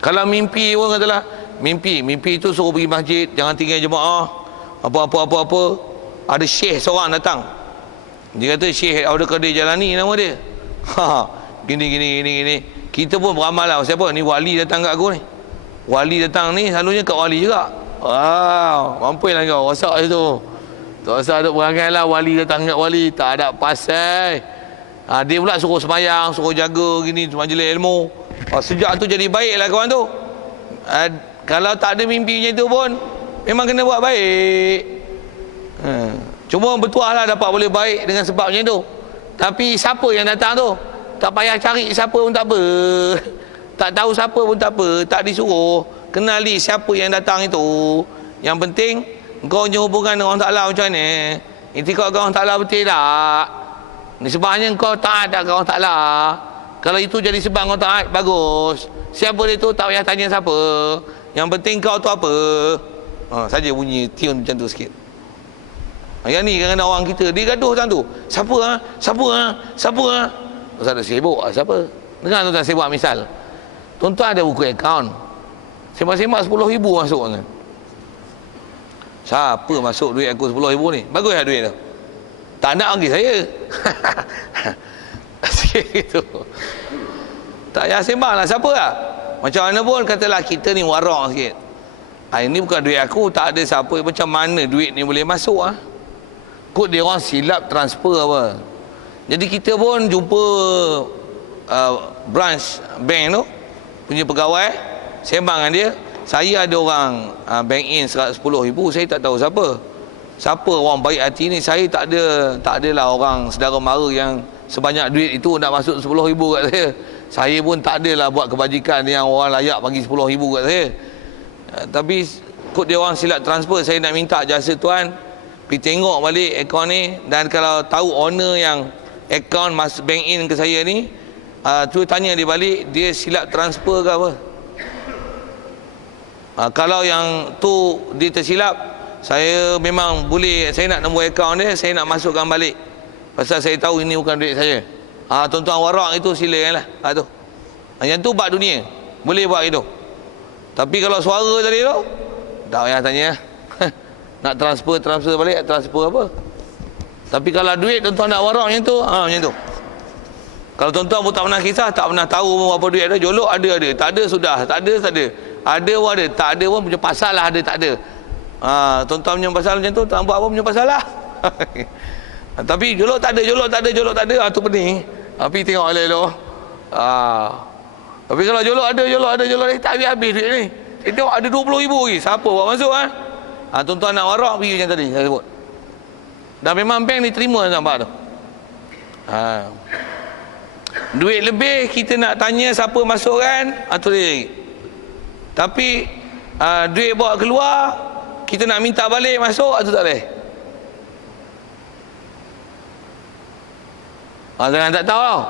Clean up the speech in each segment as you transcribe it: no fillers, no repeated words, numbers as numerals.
Kalau mimpi orang katalah, mimpi itu suruh pergi masjid, jangan tinggal jemaah, apa. Ada syekh seorang datang. Dia kata Syekh Abdul Qadir Jalani nama dia. Gini. Kita pun beramal lah. Siapa? Ni wali datang kat aku ni. Wali datang ni selalunya kat wali juga. Mampu lah kau. Rosak situ. Tak usah ada perangai lah wali datang kat wali. Tak ada pasal. Dia pula suruh semayang, suruh jaga gini, majlis ilmu. Sejak tu jadi baik lah kawan tu. Kalau tak ada mimpi macam tu pun memang kena buat baik. Cuma bertuah lah dapat boleh baik dengan sebab macam tu. Tapi siapa yang datang tu? Tak payah cari siapa pun tak apa. Tak tahu siapa pun tak apa. Tak disuruh. Kenali siapa yang datang itu. Yang penting kau punya hubungan dengan Allah Ta'ala macam mana. Itikad dengan Allah Ta'ala betul tak? Sebabnya kau taat tak dengan Allah Ta'ala. Kalau itu jadi sebab kau taat, bagus. Siapa dia tu tak payah tanya siapa. Yang penting kau tu apa. Saja bunyi tune macam tu sikit. Yang ni kadang-kadang orang kita dia gaduh macam tu. Siapa Ustaz ada sibuk siapa? Dengar tuan-tuan saya buat misal. Tuan-tuan ada buku akaun. Sembang-sembang 10,000 masuk kan. Siapa masuk duit aku 10,000 ni? Bagus lah duit tu. Tak nak bagi saya. Sikit gitu. Tak payah sembang lah siapa lah. Macam mana pun katalah kita ni warak sikit. Ini bukan duit aku, tak ada siapa. Macam mana duit ni boleh masuk ah? Kod dia orang silap transfer apa. Jadi kita pun jumpa branch bank tu punya pegawai, sembang dengan dia, saya ada orang bank in 10,000, saya tak tahu siapa orang baik hati ni. Saya tak adalah orang saudara mara yang sebanyak duit itu nak masuk 10,000 kat saya. Saya pun tak adalah buat kebajikan yang orang layak bagi 10,000 kat saya. Tapi kod dia orang silap transfer. Saya nak minta jasa tuan pergi tengok balik akaun ni, dan kalau tahu owner yang akaun masuk bank in ke saya ni, tu tanya dia balik, dia silap transfer ke apa. Kalau yang tu dia tersilap, saya memang boleh, saya nak nombor akaun dia, saya nak masukkan balik. Pasal saya tahu ini bukan duit saya. Tuan-tuan warak itu silakanlah. Tu. Yang tu bab dunia. Boleh buat itu. Tapi kalau suara tadi tu, tak payah tanya. Nak transfer balik, transfer apa. Tapi kalau duit tuan-tuan nak warak macam tu, macam tu. Kalau tuan-tuan pun tak pernah kisah, tak pernah tahu berapa duit ada, jolok ada. Tak ada sudah, tak ada. Ada pun ada, tak ada pun punya pasal lah, ada tak ada. Tuan-tuan punya pasal macam tu, tak buat apa punya pasal lah. Tapi jolok tak ada, tu pening. Tapi tengok elok-elok. Tapi kalau jolok ada, tak habis-habis duit ni. Saya tengok ada 20,000 lagi, siapa buat masuk tuan-tuan nak warak pergi macam tadi saya sebut. Dan memang bank ni terima nampak tu. Duit lebih kita nak tanya siapa masuk kan, tu dia. Tapi duit bawa keluar kita nak minta balik masuk, tu tak boleh. Jangan tak tahu tau.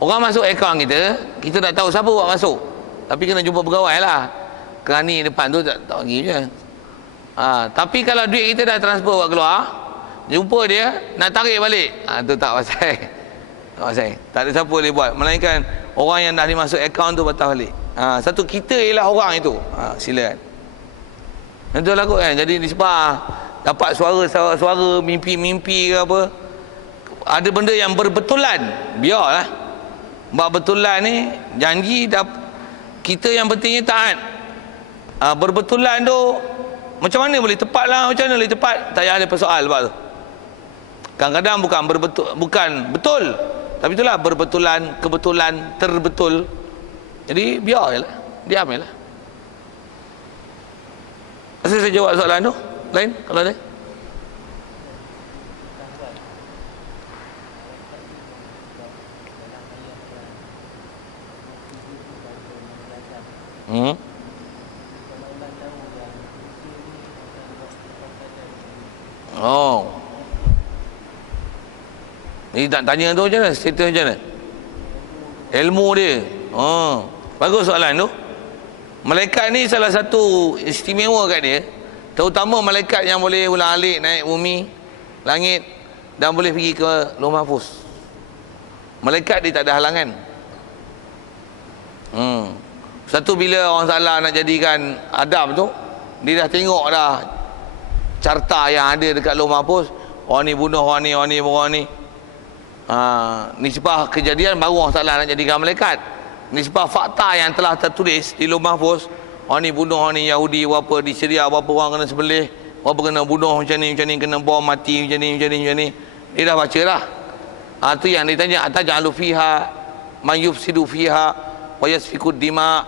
Orang masuk akaun kita tak tahu siapa buat masuk. Tapi kena jumpa pegawai lah. Kerani depan tu tak pergi je. Tapi kalau duit kita dah transfer buat keluar, jumpa dia nak tarik balik, tu tak pasal. Tak ada siapa boleh buat melainkan orang yang dah dimasuk akaun tu patah balik. Satu kita ialah orang itu. Silakan. Itu lah kot kan. Jadi disebar dapat suara mimpi ke apa. Ada benda yang berbetulan, biarlah. Sebab betulan ni janji kita yang pentingnya taat. Berbetulan tu macam mana boleh tepat lah, macam mana boleh tepat, tak payah ada persoal sebab tu. Kadang-kadang bukan betul, tapi itulah berbetulan, kebetulan, terbetul. Jadi biar je lah, diam je lah. Asal saya jawab soalan tu, lain kalau ada. Ni tak tanya tu macam mana? Status macam mana? Ilmu dia. Bagus soalan tu. Malaikat ni salah satu istimewa kat dia. Terutama malaikat yang boleh ulang-alik naik bumi, langit, dan boleh pergi ke Lauh Mahfuz. Malaikat dia tak ada halangan. Satu bila orang salah nak jadikan Adam tu, dia dah tengok dah carta yang ada dekat Lauh Mahfuz. Orang ni bunuh orang ni, orang ni. Nisbah kejadian baru orang salah nak jadikan malaikat. Nisbah fakta yang telah tertulis di Lauh Mahfuz, orang ni bunuh orang ni Yahudi, berapa di Syria, berapa orang kena sembelih, berapa kena bunuh macam ni, kena bom mati macam ni. Dia dah baca dah. Tu yang dia tanya, atajalu fiha man yufsidu fiha wa yasfiku dima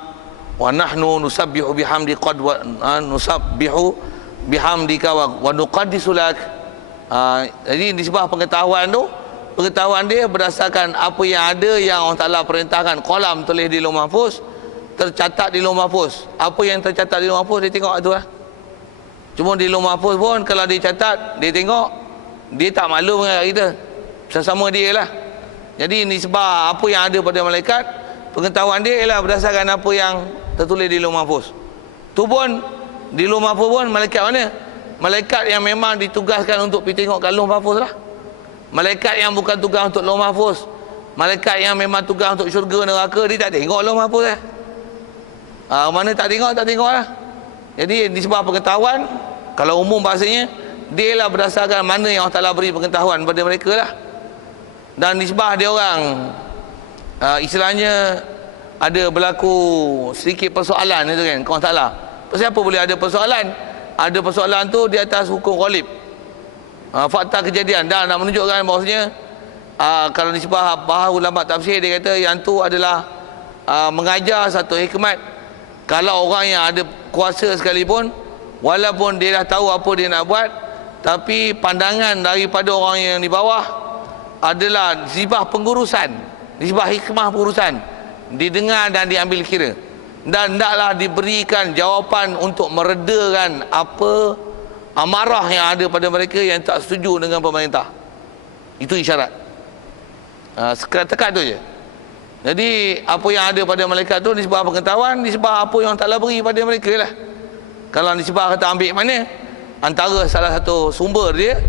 wa nahnu nusabbihu bihamdi qad wa nusabbihu bihamdika wa nuqaddisu lak. Jadi nisbah pengetahuan tu, pengetahuan dia berdasarkan apa yang ada, yang Allah Ta'ala perintahkan. Qalam tulis di Lauh Mahfuz, tercatat di Lauh Mahfuz. Apa yang tercatat di Lauh Mahfuz dia tengok tu lah. Cuma di Lauh Mahfuz pun kalau dia catat, dia tengok, dia tak maklum dengan kita, sesama dia lah. Jadi nisbah apa yang ada pada malaikat, pengetahuan dia ialah berdasarkan apa yang tertulis di Lauh Mahfuz. Tu pun di Lauh Mahfuz pun malaikat mana? Malaikat yang memang ditugaskan untuk pergi tengok kat Lauh Mahfuz lah. Malaikat yang bukan tugas untuk Lauh Mahfuz, malaikat yang memang tugas untuk syurga neraka, dia tak tengok Lauh Mahfuz lah. Mana tak tengok lah. Jadi disebab pengetahuan, kalau umum bahasanya, dia lah berdasarkan mana yang Allah Ta'ala beri pengetahuan pada mereka lah. Dan nisbah dia orang, istilahnya ada berlaku sedikit persoalan itu kan, kau tak lah. Siapa boleh ada persoalan? Ada persoalan tu di atas hukum ghalib, fakta kejadian, dan nak menunjukkan bahawasanya kalau nisbah bahas ulama tafsir, dia kata yang tu adalah mengajar satu hikmat. Kalau orang yang ada kuasa sekalipun, walaupun dia dah tahu apa dia nak buat, tapi pandangan daripada orang yang di bawah adalah nisbah pengurusan, nisbah hikmah pengurusan, didengar dan diambil kira, dan hendaklah diberikan jawapan untuk meredakan apa amarah yang ada pada mereka yang tak setuju dengan pemerintah. Itu isyarat. Sekat-tekat tu je. Jadi apa yang ada pada malaikat tu nisbah pengetahuan, nisbah apa yang Allah beri pada mereka lah. Kalau nisbah kata ambil mana, antara salah satu sumber dia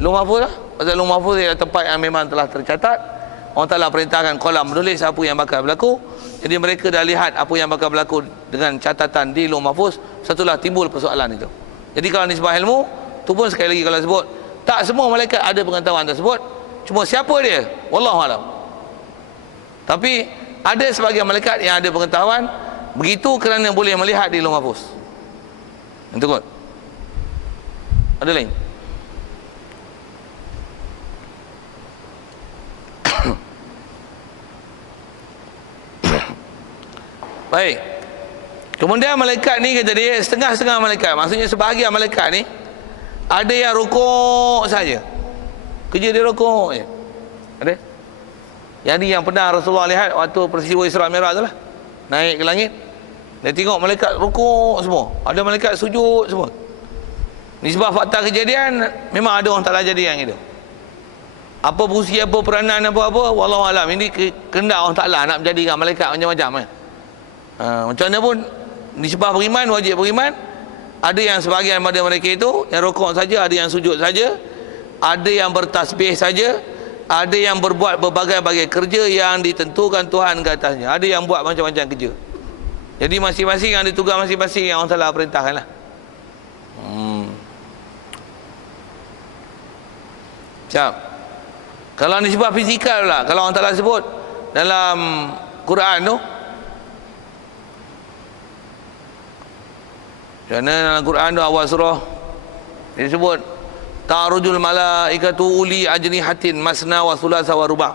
Lauh Mahfuz lah. Pasal Lauh Mahfuz ialah tempat yang memang telah tercatat. Allah Ta'ala perintahkan qalam menulis apa yang bakal berlaku. Jadi mereka dah lihat apa yang bakal berlaku dengan catatan di Lauh Mahfuz. Satulah timbul persoalan itu. Jadi kalau nisbah ilmu tu pun sekali lagi kalau sebut, tak semua malaikat ada pengetahuan tersebut. Cuma siapa dia, wallahualam. Tapi ada sebagian malaikat yang ada pengetahuan begitu kerana boleh melihat di Lauh Mahfuz. Itu kot. Ada lain? Baik. Kemudian malaikat ni kata dia setengah-setengah malaikat. Maksudnya sebahagian malaikat ni ada yang rukuk saja. Kerja dia rukuk je. Ada? Yang ni yang pernah Rasulullah lihat waktu peristiwa Isra Mi'raj tu lah. Naik ke langit, dia tengok malaikat rukuk semua. Ada malaikat sujud semua. Nisbah fakta kejadian, memang ada orang tak jadi yang itu. Apa fungsi, apa peranan, apa-apa, wallahualam. Ini kehendak Allah Ta'ala nak menjadikan malaikat macam-macam kan. Macam mana pun nisbah beriman, wajib beriman. Ada yang sebahagian pada mereka itu yang rukuk saja, ada yang sujud saja, ada yang bertasbih saja, ada yang berbuat berbagai-bagai kerja yang ditentukan Tuhan ke atasnya. Ada yang buat macam-macam kerja. Jadi masing-masing ada tugas masing-masing yang Allah Ta'ala perintahkan lah. Siap. Kalau nisbah fizikal pula, kalau Allah Ta'ala sebut dalam Quran tu, kerana dalam Quran tu awal surah dia sebut ta'rujul malaikatu uli ajnihatin masna wa thulatha wa ruba'.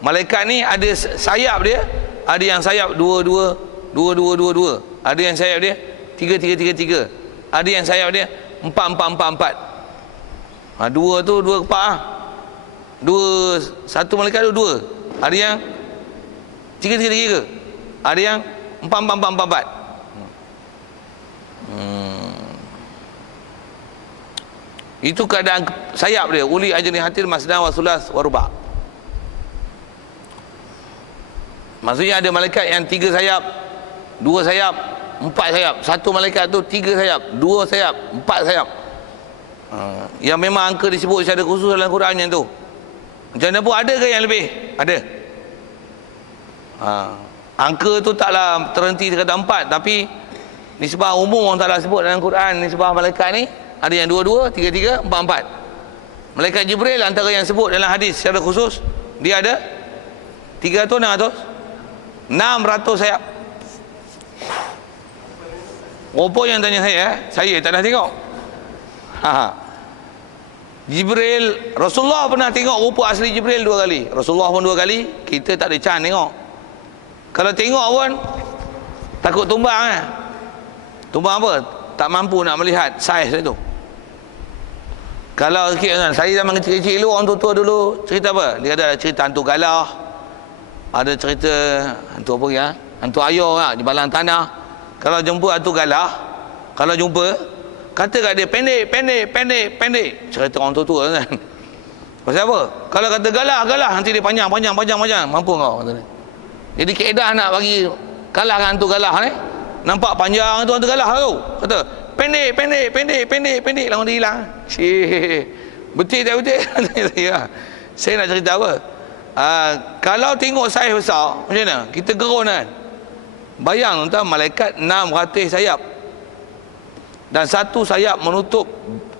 Malaikat ni ada sayap dia, ada yang sayap dua. Ada yang sayap dia tiga. Ada yang sayap dia empat. Dua tu dua kepak ah. Satu malaikat tu dua. Ada yang tiga. Ada yang empat. Itu keadaan sayap dia, uli ajnihatil masna wa thulas wa ruba'. Maksudnya ada malaikat yang 3 sayap, 2 sayap, 4 sayap. Satu malaikat tu 3 sayap, 2 sayap, 4 sayap. Yang memang angka disebut secara khusus dalam Quran yang tu. Macam mana pun ada ke yang lebih? Ada. Angka tu taklah terhenti kata 4, tapi nisbah umum orang Taala sebut dalam Quran, nisbah malaikat ni ada yang 22, 33, 44. Malaikat Jibril antara yang sebut dalam hadis secara khusus, dia ada 300, 600 sayap. Apa yang tanya saya tak dah tengok. Jibril, Rasulullah pernah tengok rupa asli Jibril 2 kali. Rasulullah pun 2 kali, kita tak ada can tengok. Kalau tengok pun takut tumbang Tumbang apa? Tak mampu nak melihat saiz itu. Kalau sikit, saya zaman kecil-kecil dulu, orang tua dulu cerita apa? Dia kata ada cerita hantu galah, ada cerita hantu apa ya? Hantu ayah di balang tanah. Kalau jumpa hantu galah, kalau jumpa, kata kat dia pendek. Cerita orang tua kan. Pasal apa? Kalau kata galah, nanti dia panjang. Mampu kau kata dia. Jadi kaedah nak bagi kalah dengan hantu galah ni, nampak panjang tu hantu galah tu. Kata pendek langsung dia hilang. Betul tak betul? Saya nak cerita apa? Kalau tengok saiz besar macam mana? Kita gerun kan. Bayang tuan, malaikat 600 sayap. Dan satu sayap menutup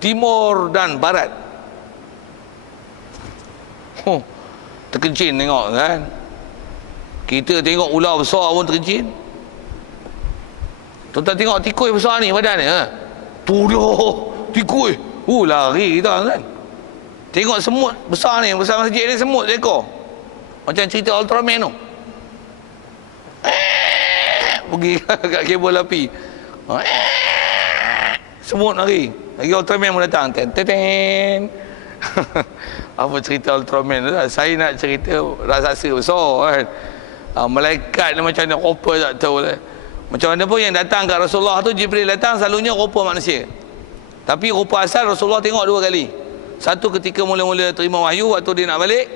timur dan barat. Terkencing tengok kan. Kita tengok ular besar pun terkencing. Tuan-tuan tengok tikus besar ni badan ni. Tu dia, tikus. Lari kita kan. Tengok semut besar ni, besar masjid ni, semut seekor. Macam cerita Ultraman tu. Pergi kat kabel api. Semut lari. Lagi Ultraman pun datang. Ten. Apa cerita Ultraman tu? Saya nak cerita raksasa besar kan. Malaikat ni macam mana rupa tak tahu lah. Macam mana pun yang datang kat Rasulullah tu, Jibril datang selalunya rupa manusia. Tapi rupa asal Rasulullah tengok 2 kali. Satu ketika mula-mula terima wahyu waktu dia nak balik,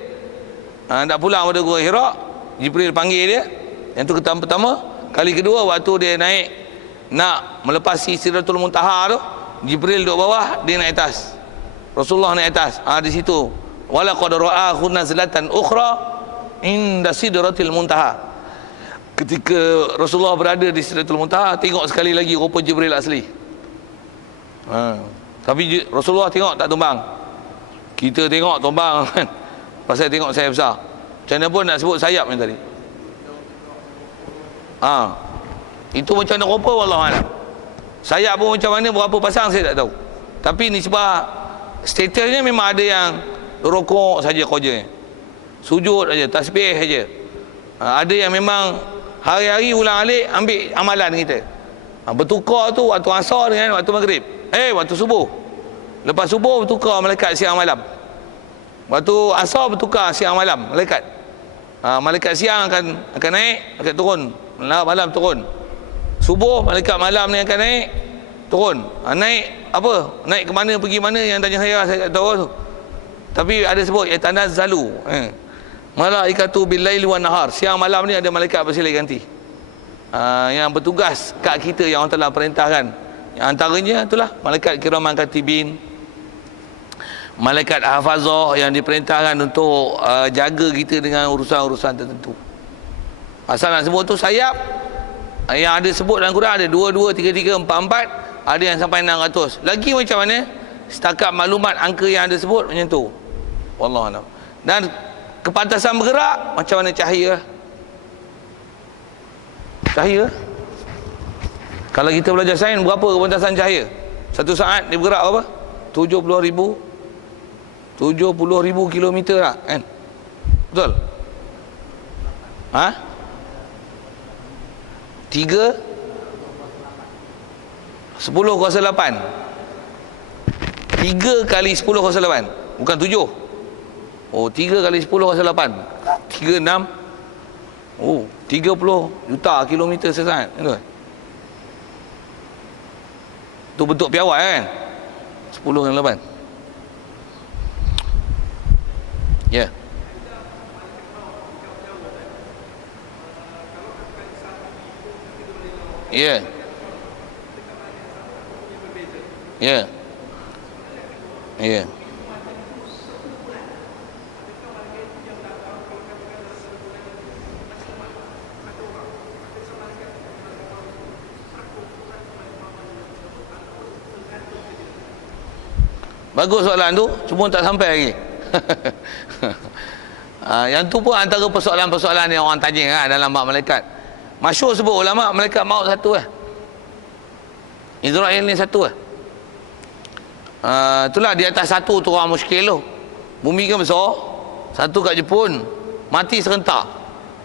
nak pulang pada Gua Hira, Jibril panggil dia. Yang tu pertama. Kali kedua waktu dia naik nak melepasi Sidratul Muntaha tu, Jibril duduk bawah, dia naik atas. Rasulullah naik atas. Di situ. Walaqad ra'ahu nazlatan ukhra inda Sidratil Muntaha. Ketika Rasulullah berada di Sidratul Muntaha, tengok sekali lagi rupa Jibril asli. Tapi Rasulullah tengok tak tumbang. Kita tengok tumbang kan. Pasal tengok sayap besar. Macam mana pun nak sebut sayap yang tadi. Itu macam mana rupa wallahualam. Sayap pun macam mana, berapa pasang saya tak tahu. Tapi nisbah statusnya memang ada yang rokok saja kerjanya, sujud saja, tasbih saja. Ada yang memang hari-hari ulang alik ambil amalan kita. Bertukar tu waktu asar dengan waktu maghrib. Waktu subuh. Lepas subuh bertukar malaikat siang malam. Waktu asar bertukar siang malam malaikat. Malaikat siang akan naik, akan turun. Malam turun. Subuh malaikat malam ni akan naik, turun. Naik apa? Naik ke mana, pergi mana, yang tanya saya tak tahu tu. Tapi ada sebut yatanazzalu. Malaikatu bil-laili wan nahar. Siang malam ni ada malaikat bersilih ganti. Yang bertugas kat kita yang Allah telah perintahkan. Yang antaranya itulah malaikat kiraman katibin, malaikat hafazah yang diperintahkan untuk jaga kita dengan urusan-urusan tertentu. Asal nak sebut tu sayap yang ada sebut dalam Quran ada 22, 33, 44, ada yang sampai 600. Lagi macam mana? Setakat maklumat angka yang ada sebut macam tu. Wallahualam. Dan kepantasan bergerak macam mana cahaya? Cahaya. Kalau kita belajar sains, berapa kepantasan cahaya? Satu saat dia bergerak apa? 70,000 kilometer lah kan? Betul? 10/8. 3 kali 10/8. Bukan 7. 3 kali 10/8. 36. 30 juta kilometer sesaat. Itu bentuk piawai kan? 10/8. Ya. Ya. Ya. Ya. Bagus soalan tu, cuma tak sampai lagi. Yang tu pun antara persoalan-persoalan yang orang tanya dalam bab malaikat. Masyhur sebut ulama, malaikat maut satu Israel ni satu itulah di atas satu tu orang muskil tu. Bumi kan besar, satu kat Jepun, mati serentak.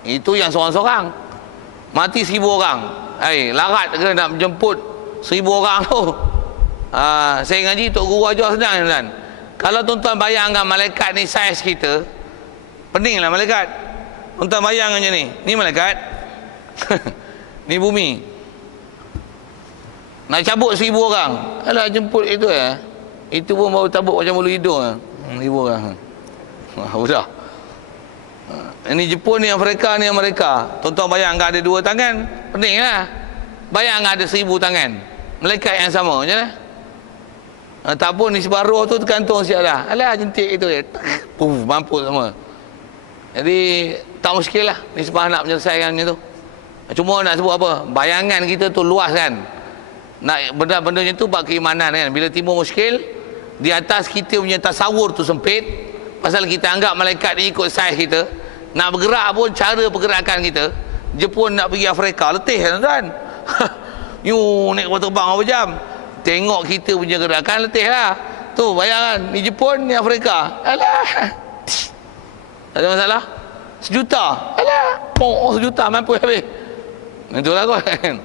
Itu yang seorang-seorang. Mati 1000 orang. Larat ke nak menjemput 1000 orang tu. Saya ngaji Tok Guru ajar senang kan. Kalau tuan-tuan bayangkan malaikat ni saiz kita, peninglah malaikat. Tuan-tuan bayang macam ni. Ni malaikat. Ni bumi. Nak cabut 1000 orang. Alah jemput itu Itu pun baru tabuk macam bulu hidung 1000 orang. Sudah. Ini Jepun ni Afrika ni Amerika. Tuan-tuan bayangkan ada 2 tangan, peninglah. Bayangkan ada 1000 tangan. Malaikat yang sama macam mana? Tak pun nisbah roh tu tergantung siap dah. Alah jentik itu mampus semua. Jadi tak muskil lah nisbah nak menyelesaikan macam tu. Cuma nak sebut apa, bayangan kita tu luas kan. Nak benda-benda macam tu bab keimanan kan. Bila timbul muskil, di atas kita punya tasawur tu sempit. Pasal kita anggap malaikat ni ikut saiz kita. Nak bergerak pun cara pergerakan kita, Jepun nak pergi Afrika letih kan. Naik kapal terbang berapa jam. Tengok kita punya gerakan letih lah. Tu bayangkan, ni Jepun, ni Afrika. Alah, ada masalah? 1 juta. Alah, 1 juta mampu habis. Itulah kan.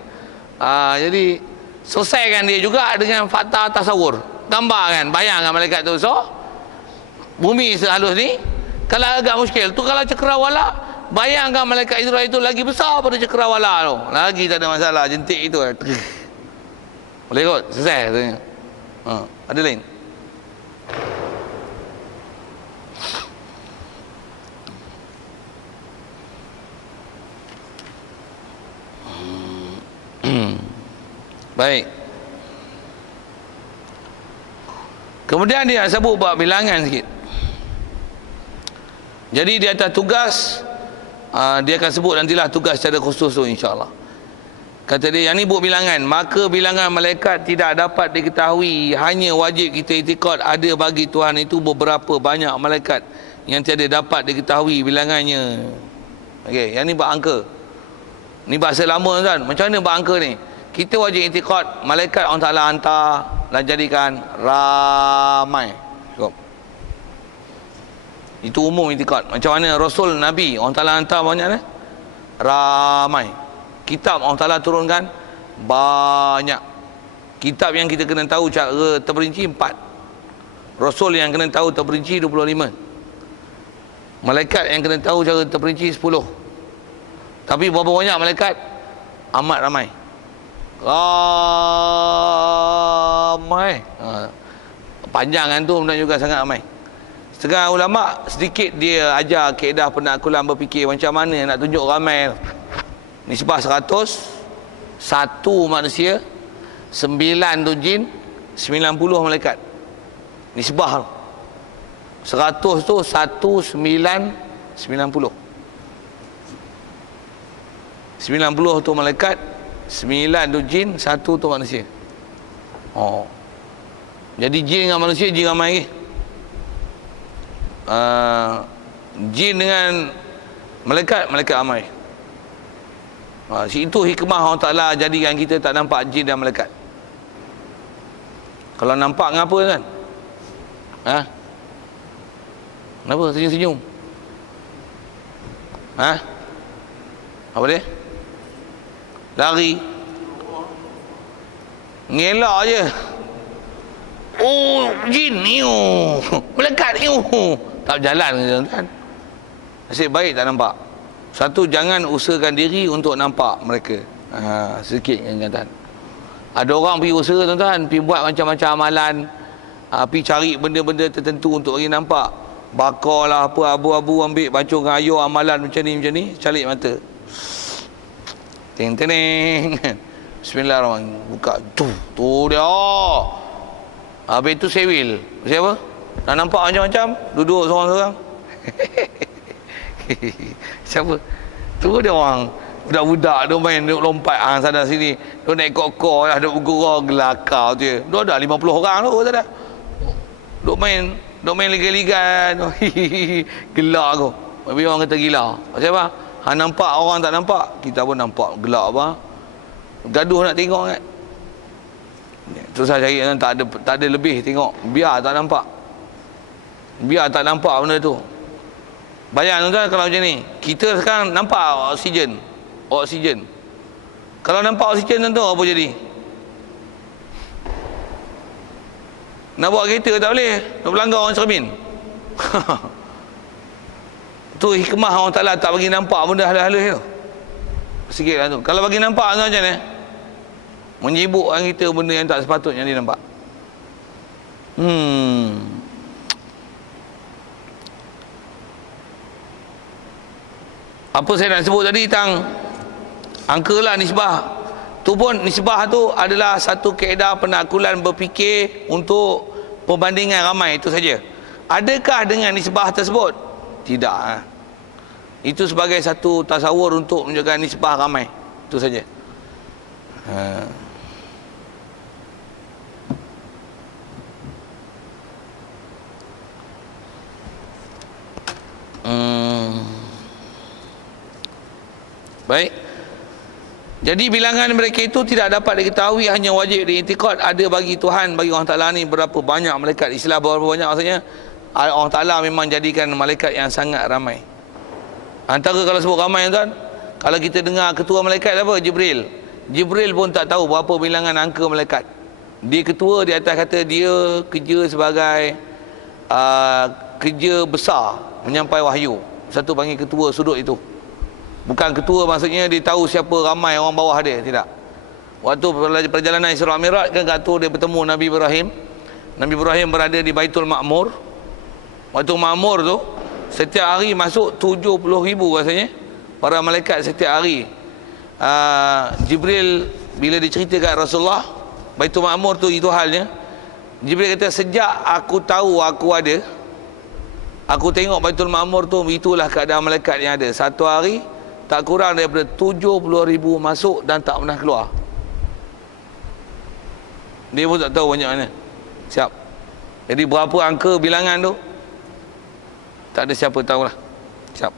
Jadi selesaikan dia juga dengan fakta tasawur. Gambar kan, bayangkan malaikat tu. So bumi sehalus ni, kalau agak muskil tu, kalau cakrawala, bayangkan malaikat Israel itu lagi besar pada cakrawala tu. Lagi tak ada masalah, jentik itu. Boleh kot, selesai katanya. Ada lain? Baik. Kemudian dia sebut bab bilangan sikit. Jadi di atas tugas, dia akan sebut nantilah tugas secara khusus tu insya-Allah. Kata dia, yang ni buat bilangan. Maka bilangan malaikat tidak dapat diketahui. Hanya wajib kita itikad ada bagi Tuhan itu beberapa banyak malaikat yang tiada dapat diketahui bilangannya. Okey, yang ni bab angka. Ni bahasa lama kan. Macam mana bab angka ni? Kita wajib itikad malaikat Allah Taala hantar dan jadikan ramai. Cukup. Itu umum itikad. Macam mana Rasul Nabi Allah Taala hantar banyak ni? Ramai. Kitab Allah Ta'ala turunkan banyak. Kitab yang kita kena tahu cara terperinci 4. Rasul yang kena tahu terperinci 25. Malaikat yang kena tahu cara terperinci 10. Tapi berapa banyak malaikat? Amat ramai. Ramai. Panjangan tu benar juga sangat ramai. Setengah ulama sedikit dia ajar kaedah penaklukan berfikir macam mana nak tunjuk ramai. Nisbah 100, 1 manusia, 9 tu jin, 90 malaikat. Nisbah 100 tu 1, 9, 90. 90 tu malaikat, 9 tu jin, 1 tu manusia. Jadi jin dengan manusia, jin ramai lagi. Jin dengan malaikat, malaikat ramai. Itu hikmah Allah Ta'ala jadikan kita tak nampak jin dan malaikat. Kalau nampak ngapa kan? Kenapa senyum-senyum? Apa dia? Lari. Ngelak je. Oh, jin ni. Malaikat ni. Tak berjalan kan? Nasib baik tak nampak. Satu, jangan usahakan diri untuk nampak mereka. Sedikit ingatan. Ada orang pergi usaha tuan-tuan, pergi buat macam-macam amalan, pergi cari benda-benda tertentu untuk pergi nampak. Bakar lah apa, abu-abu ambil, bacung ayo amalan macam ni, calik mata. Teng-teng. Bismillahirrahmanirrahim. Buka. Tu dia. Habis tu sewil. Siapa? Nak nampak macam-macam, duduk seorang-seorang. Siapa? Tu dia orang budak-budak dia main, duduk lompat sana sini, dia naik kok-kok lah, duduk bergurau gelakar tu je. Dia ada 50 orang tu, tak ada. duk main liga-liga. Gelak aku. Tapi orang kata gila. Pasal apa? Hang nampak, orang tak nampak, kita pun nampak. Gelak apa? Gaduh nak tengok kan. Terus saya cari tak ada lebih tengok. Biar tak nampak. Biar tak nampak benda tu. Bayang tuan kalau macam ni. Kita sekarang nampak oksigen. Kalau nampak oksigen tentu apa jadi? Nak buat kereta tak boleh. Nak berlanggar orang cermin. Tu hikmah Allah Ta'ala tak bagi nampak benda halus-halus tu. Sikit lah tu. Kalau bagi nampak tu macam ni, menyibukkan kita benda yang tak sepatutnya dia nampak. Apa saya nak sebut tadi tentang angkalah nisbah. Tu pun nisbah tu adalah satu kaedah penakulan berfikir untuk perbandingan ramai, itu saja. Adakah dengan nisbah tersebut? Tidak. Itu sebagai satu tasawur untuk menjaga nisbah ramai, itu saja. Baik. Jadi bilangan mereka itu tidak dapat diketahui, hanya wajib diiktikad ada bagi Tuhan, bagi Allah Ta'ala ni berapa banyak malaikat. Istilah berapa banyak maksudnya Allah Ta'ala memang jadikan malaikat yang sangat ramai. Antara kalau sebut ramai tuan, kalau kita dengar ketua malaikat apa? Jibril. Jibril pun tak tahu berapa bilangan angka malaikat. Dia ketua di atas kata dia kerja sebagai kerja besar menyampai wahyu. Satu panggil ketua sudut itu. Bukan ketua maksudnya dia tahu siapa ramai orang bawah dia, tidak. Waktu perjalanan Isra Mi'raj kan kata dia bertemu Nabi Ibrahim. Nabi Ibrahim berada di Baitul Ma'mur. Waktu Ma'mur tu setiap hari masuk 70,000 rasanya para malaikat setiap hari. Jibril bila diceritakan Rasulullah Baitul Ma'mur tu itu halnya. Jibril kata sejak aku tahu aku ada, aku tengok Baitul Ma'mur tu, itulah keadaan malaikat yang ada. Satu hari tak kurang daripada 70,000 masuk dan tak pernah keluar. Dia pun tak tahu banyak mana. Siap. Jadi berapa angka bilangan tu, tak ada siapa tahulah. Siap.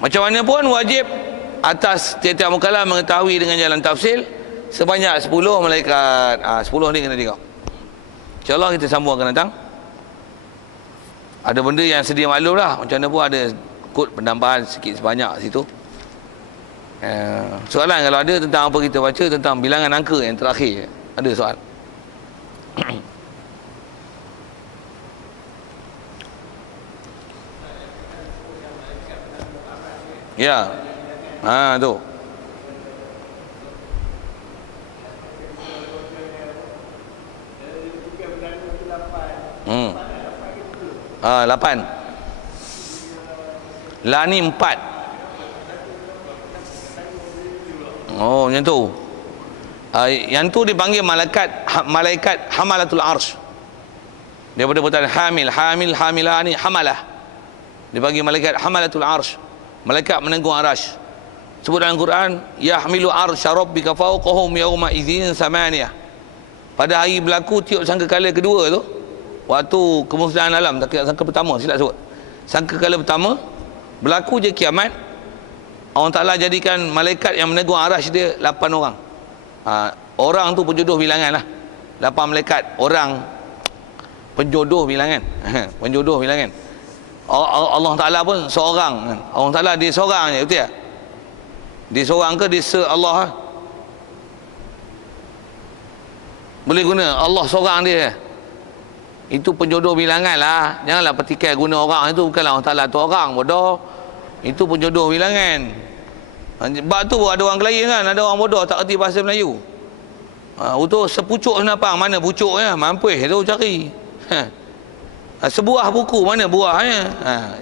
Macam mana pun wajib atas tiap-tiap mukallaf mengetahui dengan jalan tafsil sebanyak 10 malaikat. 10 ni kena tengok. InsyaAllah kita sambung akan datang. Ada benda yang sedia maklum lah. Macam mana pun ada kod penambahan sikit sebanyak situ. Soalan kalau ada tentang apa kita baca tentang bilangan angka yang terakhir. Ada soal? Ya. Tu. Hmm. 8. La ni 4. Oh, macam tu. Yang tu dipanggil malaikat hamalatul arsh. Daripada perkataan hamilah ni hamalah. Dipanggil malaikat hamalatul arsh. Malaikat menanggung arasy. Sebut dalam Quran, yahmilu arsy rabbika fawqahum yawma idzin samaniyah. Pada hari berlaku tiup sangkakala kedua tu, waktu kemusnahan alam, tak kira sangka pertama, silap sebut. Sangkakala pertama berlaku je kiamat. Allah Ta'ala jadikan malaikat yang menanggung arasy dia 8 orang. Orang tu penjodoh bilangan lah. 8 malaikat orang penjodoh bilangan. Penjodoh bilangan. Allah Ta'ala pun seorang. Allah Ta'ala dia seorang je, betul tak? Dia seorang ke dia se-Allah? Boleh guna Allah seorang dia. Itu penjodoh bilangan lah. Janganlah petikai guna orang itu. Bukanlah Allah Ta'ala tu orang, bodoh. Itu penjodoh bilangan. Sebab tu ada orang Kelayin kan, ada orang bodoh tak erti bahasa Melayu. Itu sepucuk senapang, mana pucuknya? Mampus tu cari. Sebuah buku, mana buahnya?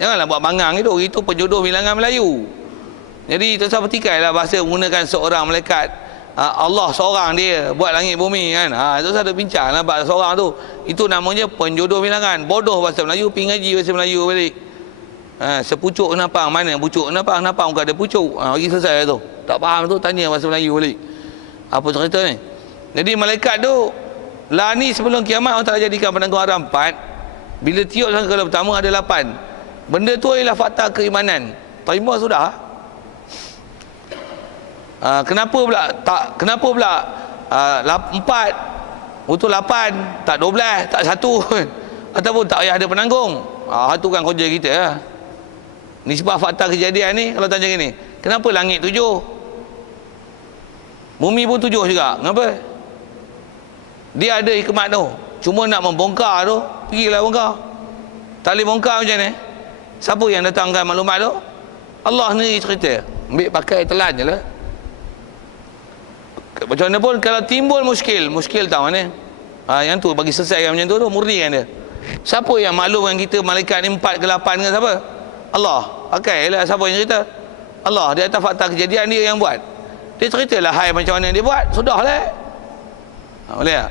Janganlah buat bangang itu penjodoh bilangan Melayu. Jadi tak usah petikai lah bahasa menggunakan seorang malaikat. Allah seorang dia buat langit bumi kan. Itu tak ada bincang lah bahasa seorang tu. Itu namanya penjodoh bilangan. Bodoh bahasa Melayu, pergi ngaji bahasa Melayu balik. Sepucuk kenapang, mana pucuk kenapang? Kenapang bukan ada pucuk. Bagi selesai tu. Tak faham tu, tanya bahasa Melayu balik. Apa cerita ni? Jadi malaikat tu Lah ni sebelum kiamat Allah Ta'ala jadikan penanggung haram 4. Bila tiup sangkakala pertama ada 8. Benda tu ialah fakta keimanan. Terima sudah. Kenapa pula 4 betul 8 tak 12 tak 1 ataupun tak payah ada penanggung. Itu kan kerja kita lah. Ni sebab fakta kejadian ni. Kalau tanya gini, kenapa langit 7, bumi pun 7 juga? Kenapa? Dia ada hikmat tu. Cuma nak membongkar tu, pergilah bongkar. Tak boleh bongkar macam ni. Siapa yang datangkan maklumat tu? Allah sendiri cerita. Ambil pakai telan je lah. Macam mana pun kalau timbul muskil tahu mana? Yang tu bagi selesaikan macam tu murnikan dia. Siapa yang maklumkan kita malaikat ni 4 ke 8 ke siapa? Allah. Pakailah siapa yang cerita? Allah. Di atas fakta kejadian dia yang buat. Dia ceritalah hai macam mana dia buat. Sudahlah. Boleh tak?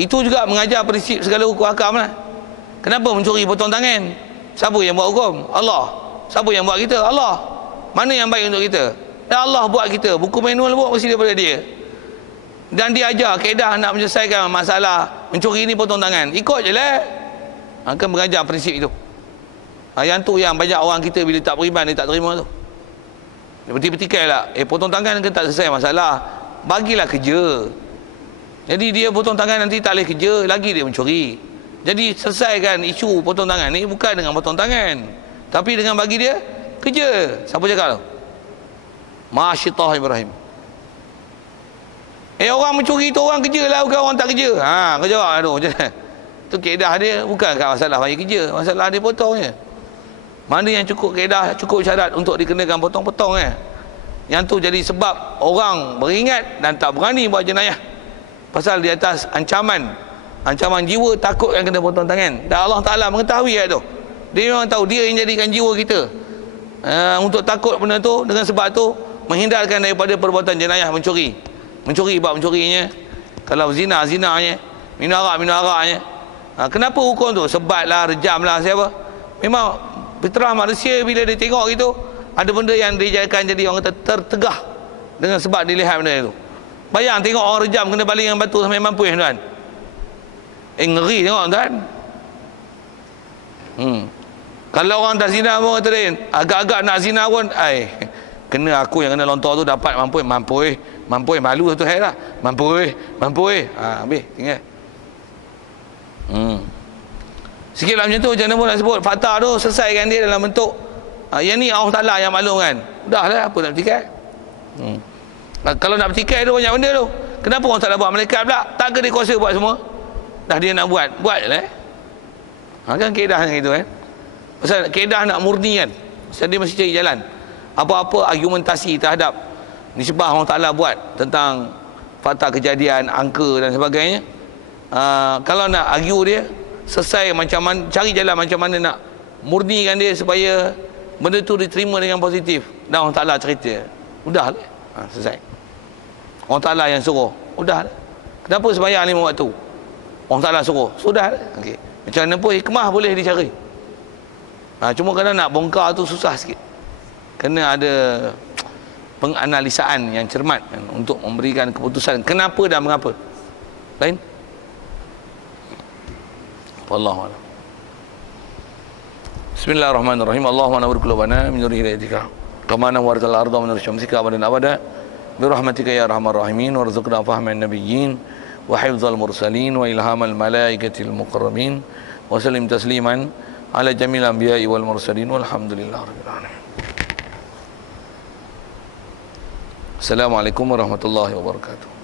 Itu juga mengajar prinsip segala hukum hakam lah. Kenapa mencuri potong tangan? Siapa yang buat hukum? Allah. Siapa yang buat kita? Allah. Mana yang baik untuk kita? Dan Allah buat kita. Buku manual buat mesti daripada dia. Dan dia ajar kaedah nak menyelesaikan masalah mencuri ni potong tangan. Ikut je lah. Akan mengajar prinsip itu. Yang tu yang banyak orang kita bila tak beriman dia tak terima tu. Dia bertikai lah. Potong tangan kan tak selesai masalah. Bagilah kerja. Jadi dia potong tangan nanti tak boleh kerja. Lagi dia mencuri. Jadi selesaikan isu potong tangan ni bukan dengan potong tangan. Tapi dengan bagi dia kerja. Siapa cakap tu? Masyitah Ibrahim. Orang mencuri tu orang kerja lah, bukan orang tak kerja. Kau jawab tu. Tu kaedah dia bukan kat masalah bagi kerja. Masalah dia potong je. Mana yang cukup kaedah, cukup syarat untuk dikenakan potong-potong Yang tu jadi sebab orang beringat dan tak berani buat jenayah. Pasal di atas ancaman jiwa takut yang kena potong tangan. Dan Allah Ta'ala mengetahui tu. Dia memang tahu dia yang jadikan jiwa kita untuk takut benda tu. Dengan sebab tu menghindarkan daripada perbuatan jenayah mencuri bab mencurinya. Kalau zinanya, minum araknya. Kenapa hukum tu? Sebat lah, rejam lah, siapa? Memang fitrah manusia bila dia tengok gitu, ada benda yang dijadikan jadi orang kata tertegah dengan sebab dilihat benda itu. Bayang tengok orang rejam kena baling dengan batu sampai mampu tuan. Ngeri tengok tuan. Kalau orang dah zina pun kata dia, agak-agak nak zina pun, kena aku yang kena lontar tu dapat mampu malu satu hari lah. Mampu habis tinggal. Sikit lah macam tu. Macam mana pun nak sebut fakta tu selesaikan dia dalam bentuk yang ni Allah Ta'ala yang maklum kan. Dah lah apa nak bertikai. Kalau nak bertikai tu banyak benda tu. Kenapa Allah Ta'ala buat malaikat pula? Tak ke dia kuasa buat semua? Dah dia nak buat je lah kan kaedah macam itu kan. Pasal kaedah nak murni kan. Pasal dia mesti cari jalan. Apa-apa argumentasi terhadap nisbah Allah Ta'ala buat tentang fakta kejadian, angka dan sebagainya, kalau nak argue dia selesai macam mana, cari jalan macam mana nak murnikan dia supaya benda tu diterima dengan positif. Dan Allah Ta'ala cerita, udah lah, selesai. Allah Ta'ala yang suruh, udah lah. Kenapa sembahyang 5 waktu? Allah Ta'ala suruh, sudah lah. Okay. Macam mana pun hikmah boleh dicari. Cuma kadang nak bongkar tu susah sikit. Kena ada penganalisaan yang cermat kan, untuk memberikan keputusan kenapa dan mengapa. Lain? Wallahu a'lam. Bismillahirrahmanirrahim. Allahumma nawwir qulubana min nuri hidayatika kama nawwartal arda min nuri syamsika abadan abada bi rahmatika ya arhamar rahimin warzuqna fahman nabiyyin wa hifdzal mursalin wa ilhamal malaikatil muqarrabin wa sallim tasliman ala jamil anbiya'i wal mursalin walhamdulillahi rabbil alamin. Assalamualaikum warahmatullahi wabarakatuh.